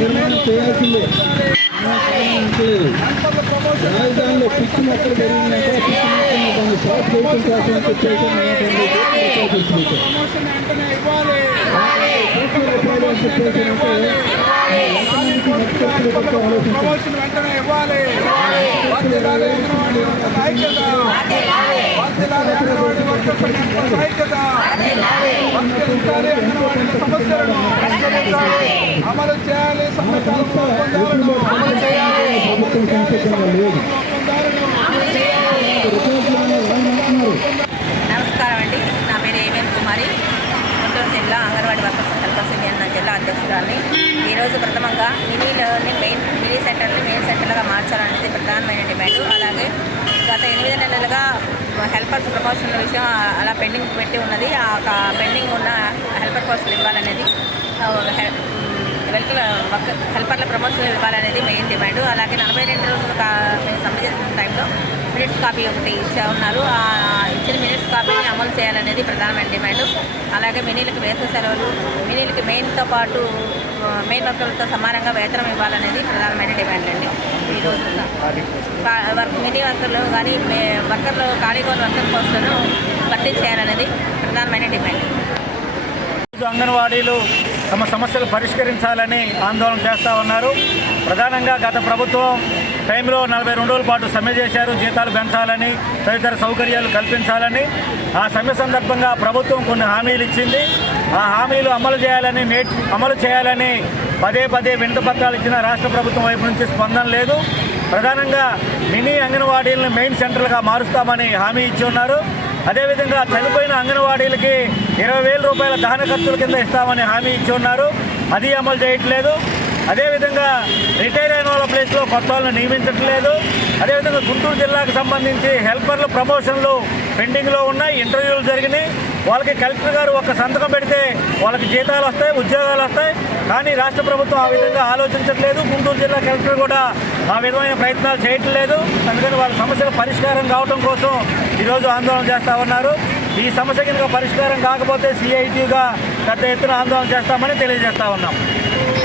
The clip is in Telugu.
నిర్మాణం చేయాల్సిందే. రాజధానిలో పిచ్చి మొక్కలు పెరిగినాక పిచ్చి మొక్కలు అమలు చేయాలి. నమస్కారం అండి, నా పేరు ఏమేన్ కుమారి, గుంటూరు జిల్లా అంగన్వాడీ వర్కర్స్ హెల్పర్స్ యూనియన్ జిల్లా అధ్యక్షురాలని. ఈరోజు ప్రథమంగా మినీ సెంటర్ని మెయిన్ సెంటర్లుగా మార్చాలనేది ప్రధానమైన డిమాండ్. అలాగే గత 8 నెలలుగా హెల్పర్స్ ప్రమోషన్ల విషయం అలా పెండింగ్ పెట్టి ఉన్నది. ఆ పెండింగ్ ఉన్న హెల్పర్ పోస్టులు ఇవ్వాలనేది, హెల్పర్ల ప్రమోషన్లు ఇవ్వాలనేది మెయిన్ డిమాండ్. అలాగే 42 రోజులు మేము సమ్మె చేసిన టైంలో మినిట్స్ కాపీ ఒకటి ఇచ్చా ఉన్నారు. ఆ ఇచ్చిన మినిట్స్ కాపీని అమలు చేయాలనేది ప్రధానమైన డిమాండ్. అలాగే మినీలకు వేసవి సెలవులు, మినీలకి మెయిన్తో పాటు మెయిన్ వర్కర్లతో సమానంగా వేతనం ఇవ్వాలనేది ప్రధానమైన డిమాండ్ అండి. ఈరోజు మినీ వర్కర్లు కానీ వర్కర్లు ఖాళీగా ఉన్న వర్కర్ పోస్టులను భర్తీ చేయాలనేది ప్రధానమైన డిమాండ్. అంగన్వాడీలు తమ సమస్యలు పరిష్కరించాలని ఆందోళన చేస్తూ ఉన్నారు. ప్రధానంగా గత ప్రభుత్వం టైంలో 42 రోజుల పాటు సమ్మె చేశారు. జీతాలు పెంచాలని, తదితర సౌకర్యాలు కల్పించాలని. ఆ సమ్మె సందర్భంగా ప్రభుత్వం కొన్ని హామీలు ఇచ్చింది. ఆ హామీలు అమలు చేయాలని పదే వినతిపత్రాలు ఇచ్చిన రాష్ట్ర ప్రభుత్వం వైపు నుంచి స్పందన లేదు. ప్రధానంగా మినీ అంగన్వాడీలను మెయిన్ సెంటర్లుగా మారుస్తామని హామీ ఇచ్చి ఉన్నారు. అదేవిధంగా చనిపోయిన అంగన్వాడీలకి 20,000 రూపాయల దహన ఖర్చుల కింద ఇస్తామని హామీ ఇచ్చి ఉన్నారు. అది అమలు చేయట్లేదు. అదేవిధంగా రిటైర్ అయిన వాళ్ళ ప్లేస్లో కొత్త వాళ్ళని నియమించట్లేదు. అదేవిధంగా గుంటూరు జిల్లాకు సంబంధించి హెల్పర్ల ప్రమోషన్లు పెండింగ్లో ఉన్నాయి. ఇంటర్వ్యూలు జరిగినాయి. వాళ్ళకి కలెక్టర్ గారు ఒక సంతకం పెడితే వాళ్ళకి జీతాలు వస్తాయి, ఉద్యోగాలు వస్తాయి. కానీ రాష్ట్ర ప్రభుత్వం ఆ విధంగా ఆలోచించట్లేదు. గుంటూరు జిల్లా కలెక్టర్ కూడా ఆ విధమైన ప్రయత్నాలు చేయట్లేదు. అందుకని వాళ్ళ సమస్యల పరిష్కారం కావడం కోసం ఈరోజు ఆందోళన చేస్తూ ఉన్నారు. ఈ సమస్య కనుక పరిష్కారం కాకపోతే CITగా పెద్ద ఎత్తున ఆందోళన చేస్తామని తెలియజేస్తూ ఉన్నాం.